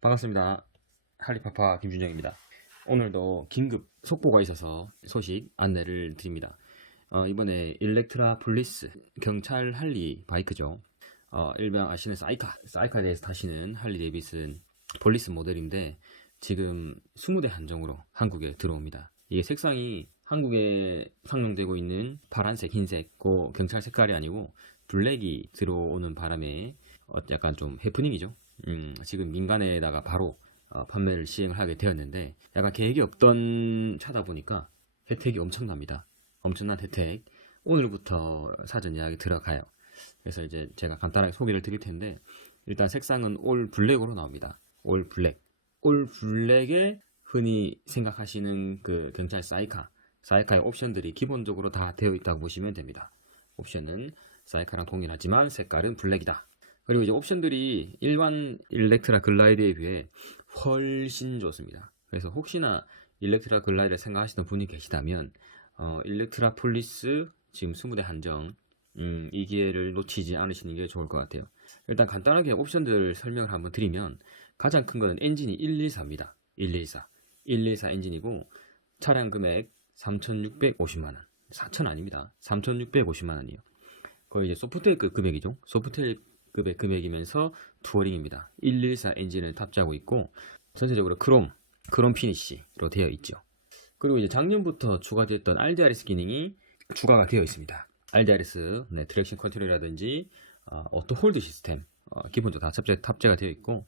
반갑습니다. 할리파파 김준영입니다. 오늘도 긴급 속보가 있어서 소식 안내를 드립니다. 어, 이번에 일렉트라 폴리스 경찰 할리 바이크죠. 어, 일명 아시는 사이카, 사이카에 대해서 타시는 할리 데이비슨 폴리스 모델인데 지금 20대 한정으로 한국에 들어옵니다. 이게 색상이 한국에 상용되고 있는 파란색, 흰색, 그 경찰 색깔이 아니고 블랙이 들어오는 바람에 어, 약간 좀 해프닝이죠. 음, 지금 민간에다가 바로 어, 판매를 시행을 하게 되었는데 약간 계획이 없던 차다 보니까 혜택이 엄청납니다. 엄청난 혜택. 오늘부터 사전 예약이 들어가요. 그래서 이제 제가 간단하게 소개를 드릴 텐데 일단 색상은 올 블랙으로 나옵니다. 올 블랙. 올 블랙에 흔히 생각하시는 그 경찰 사이카, 사이카의 옵션들이 기본적으로 다 되어 있다고 보시면 됩니다. 옵션은 사이카랑 동일하지만 색깔은 블랙이다. 그리고 이제 옵션들이 일반 일렉트라 글라이드에 비해 훨씬 좋습니다. 그래서 혹시나 일렉트라 글라이드를 생각하시는 분이 계시다면 어, 일렉트라 폴리스 지금 20대 한정 음, 이 기회를 놓치지 않으시는 게 좋을 것 같아요. 일단 간단하게 옵션들 설명을 한번 드리면 가장 큰 거는 엔진이 114입니다. 114. 114 엔진이고 차량 금액 3,650만 원. 4천 아닙니다. 3,650만 원이요. 거의 이제 소프트웨어급 금액이죠. 소프트웨어 급의 금액이면서 투어링입니다. 114 엔진을 탑재하고 있고 전체적으로 크롬, 크롬 피니쉬로 되어 있죠. 그리고 이제 작년부터 추가됐던 RDRS 기능이 추가가 되어 있습니다. RDRS, 네, 트랙션 컨트롤이라든지 어, 오토 홀드 시스템 어, 기본적으로 다 탑재, 탑재가 되어 있고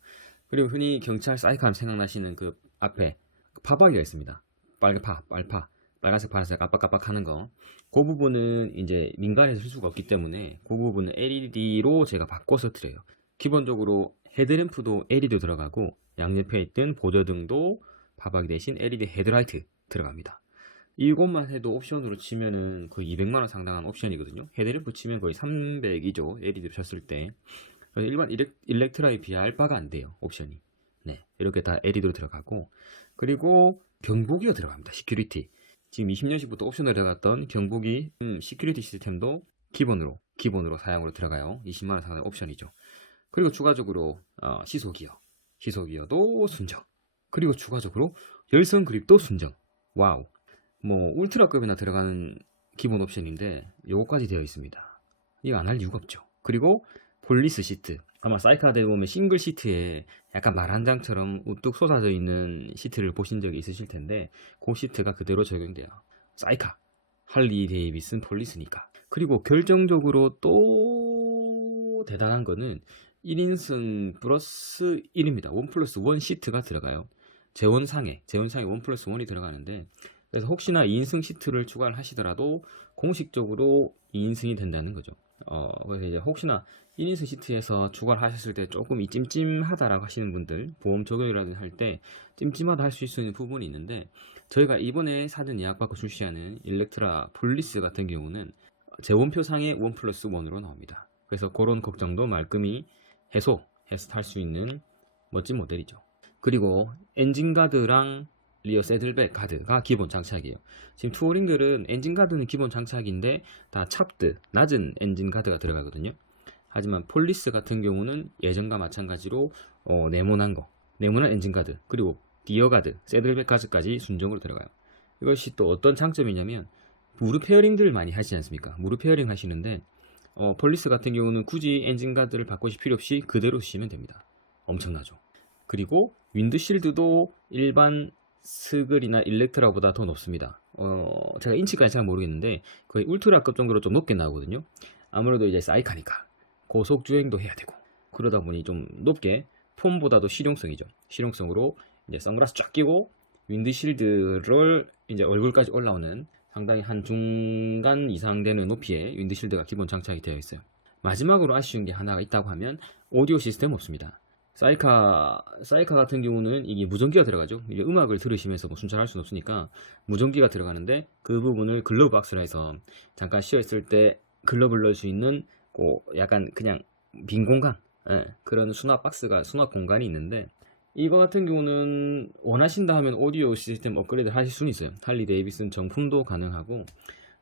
그리고 흔히 경찰 사이카하면 생각나시는 그 앞에 파박이가 있습니다. 빨파, 빨파, 빨간색, 파란색 깜빡깜빡 하는 거. 그 부분은 이제 민간에서 쓸 수가 없기 때문에 그 부분은 LED로 제가 바꿔서 드려요. 기본적으로 헤드램프도 LED 들어가고 양옆에 있던 보조등도 파박이 대신 LED 헤드라이트 들어갑니다. 이것만 해도 옵션으로 치면은 거의 200만원 상당한 옵션이거든요. 헤드램프 치면 거의 300이죠. LED 쳤을 때. 일반 일렉, 일렉트라에 비할 바가 안 돼요. 옵션이. 네. 이렇게 다 LED로 들어가고. 그리고 경보기가 들어갑니다. 시큐리티. 지금 20년식부터 옵션으로 들어갔던 경보기 음, 시큐리티 시스템도 기본으로 기본으로 사양으로 들어가요. 20만 원 상당의 옵션이죠. 그리고 추가적으로 어, 시소기어, 시소기어도 순정. 그리고 추가적으로 열선 그립도 순정. 와우. 뭐 울트라급이나 들어가는 기본 옵션인데 요거까지 되어 있습니다. 이거 안 할 이유가 없죠. 그리고 폴리스 시트. 아마 사이카드에 보면 싱글 시트에 약간 말한 장처럼 우뚝 쏟아져 있는 시트를 보신 적이 있으실 텐데 그 시트가 그대로 적용돼요. 사이카, 할리 데이비슨 폴리스니까. 그리고 결정적으로 또 대단한 거는 1인승 플러스 1입니다. 1 플러스 1 시트가 들어가요. 재원상에, 재원상에 1 플러스 1이 들어가는데 그래서 혹시나 2인승 시트를 추가를 하시더라도 공식적으로 2인승이 된다는 거죠. 어, 그래서 이제 혹시나 1인승 시트에서 추가를 하셨을 때 조금 이 찜찜하다라고 하시는 분들, 보험 적용이라든지 할 때 찜찜하다 할 수 있는 부분이 있는데, 저희가 이번에 사전 예약받고 출시하는 일렉트라 폴리스 같은 경우는 재원표상의 1 플러스 1으로 나옵니다. 그래서 그런 걱정도 말끔히 해소 해서 탈 수 있는 멋진 모델이죠. 그리고 엔진가드랑 리어 새들백 가드가 기본 장착이에요. 지금 투어링들은 엔진 가드는 기본 장착인데 다 찹드, 낮은 엔진 가드가 들어가거든요. 하지만 폴리스 같은 경우는 예전과 마찬가지로 어, 네모난 거, 네모난 엔진 가드, 그리고 디어 가드, 새들백 가드까지 순정으로 들어가요. 이것이 또 어떤 장점이냐면 무릎 페어링들을 많이 하시지 않습니까? 무릎 페어링 하시는데 어, 폴리스 같은 경우는 굳이 엔진 가드를 바꾸실 필요 없이 그대로 쓰시면 됩니다. 엄청나죠. 그리고 윈드실드도 일반 스글이나 일렉트라보다 더 높습니다. 어, 제가 인치까지 잘 모르겠는데 거의 울트라급 정도로 좀 높게 나오거든요. 아무래도 이제 사이카니까 고속 주행도 해야 되고 그러다 보니 좀 높게 폼보다도 실용성이죠. 실용성으로 이제 선글라스 쫙 끼고 윈드실드를 이제 얼굴까지 올라오는 상당히 한 중간 이상 되는 높이의 윈드실드가 기본 장착이 되어 있어요. 마지막으로 아쉬운 게 하나가 있다고 하면 오디오 시스템 없습니다. 사이카 사이카 같은 경우는 이게 무전기가 들어가죠. 이게 음악을 들으시면서 뭐 순찰할 수는 없으니까 무전기가 들어가는데 그 부분을 글러브 박스로 해서 잠깐 쉬어 있을 때 글러브를 넣을 수 있는 고 약간 그냥 빈 공간 예, 그런 수납 박스가 수납 공간이 있는데 이거 같은 경우는 원하신다 하면 오디오 시스템 업그레이드 하실 수는 있어요. 할리 데이비슨 정품도 가능하고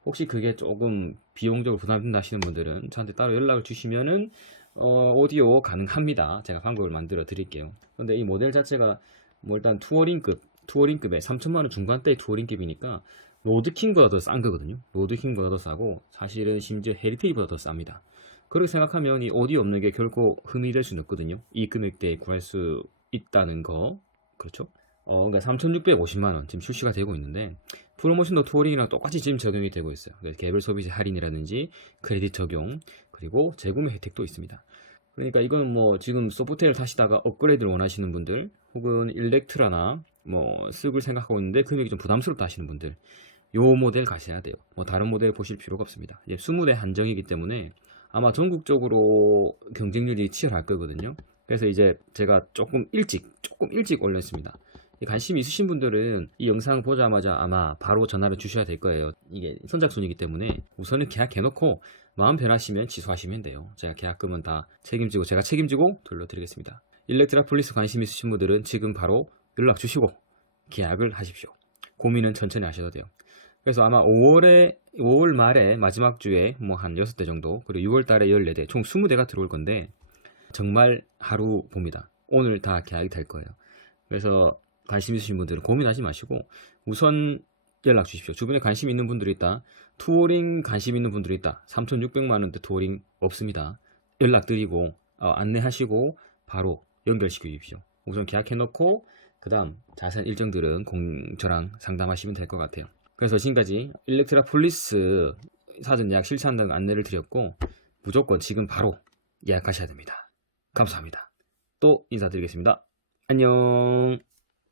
혹시 그게 조금 비용적으로 부담된다 하시는 분들은 저한테 따로 연락을 주시면은 어, 오디오 가능합니다. 제가 방법을 만들어 드릴게요. 근데 이 모델 자체가 뭐 일단 투어링급, 투어링급에 3천만 원 중반대의 투어링급이니까 로드킹보다 더 싼 거거든요. 로드킹보다 더 싸고 사실은 심지어 헤리테이보다 더 쌉니다. 그렇게 생각하면 이 오디오 없는 게 결코 흠이 될 수는 없거든요. 이 금액대에 구할 수 있다는 거. 그렇죠? 어, 그러니까 3,650만 원 지금 출시가 되고 있는데 프로모션도 투어링이랑 똑같이 지금 적용이 되고 있어요. 개별 소비세 할인이라든지 크레딧 적용 그리고 재구매 혜택도 있습니다. 그러니까 이거는 뭐 지금 소프트웨어를 타시다가 업그레이드를 원하시는 분들 혹은 일렉트라나 뭐 쓱을 생각하고 있는데 금액이 좀 부담스럽다 하시는 분들 요 모델 가셔야 돼요. 뭐 다른 모델 보실 필요가 없습니다. 이제 20대 한정이기 때문에 아마 전국적으로 경쟁률이 치열할 거거든요. 그래서 이제 제가 조금 일찍 조금 일찍 올렸습니다. 이 관심이 있으신 분들은 이 영상 보자마자 아마 바로 전화를 주셔야 될 거예요. 이게 선착순이기 때문에 우선은 계약해놓고 마음 변하시면 취소하시면 돼요. 제가 계약금은 다 책임지고 제가 책임지고 돌려드리겠습니다. 일렉트라 폴리스 관심 있으신 분들은 지금 바로 연락 주시고 계약을 하십시오. 고민은 천천히 하셔도 돼요. 그래서 아마 5월에 5월 말에 마지막 주에 뭐 한 6대 정도 그리고 6월 달에 14대 총 20대가 들어올 건데 정말 하루 봅니다. 오늘 다 계약이 될 거예요. 그래서 관심 있으신 분들은 고민하지 마시고 우선 연락 주십시오. 주변에 관심 있는 분들이 있다. 투어링 관심 있는 분들이 있다. 3,600만 원대 투어링 없습니다. 연락드리고 어, 안내하시고 바로 연결시켜 주십시오. 우선 계약해놓고 그 다음 자세한 일정들은 공, 저랑 상담하시면 될 것 같아요. 그래서 지금까지 일렉트라 폴리스 사전 예약 실시한다는 안내를 드렸고 무조건 지금 바로 예약하셔야 됩니다. 감사합니다. 또 인사드리겠습니다. 안녕.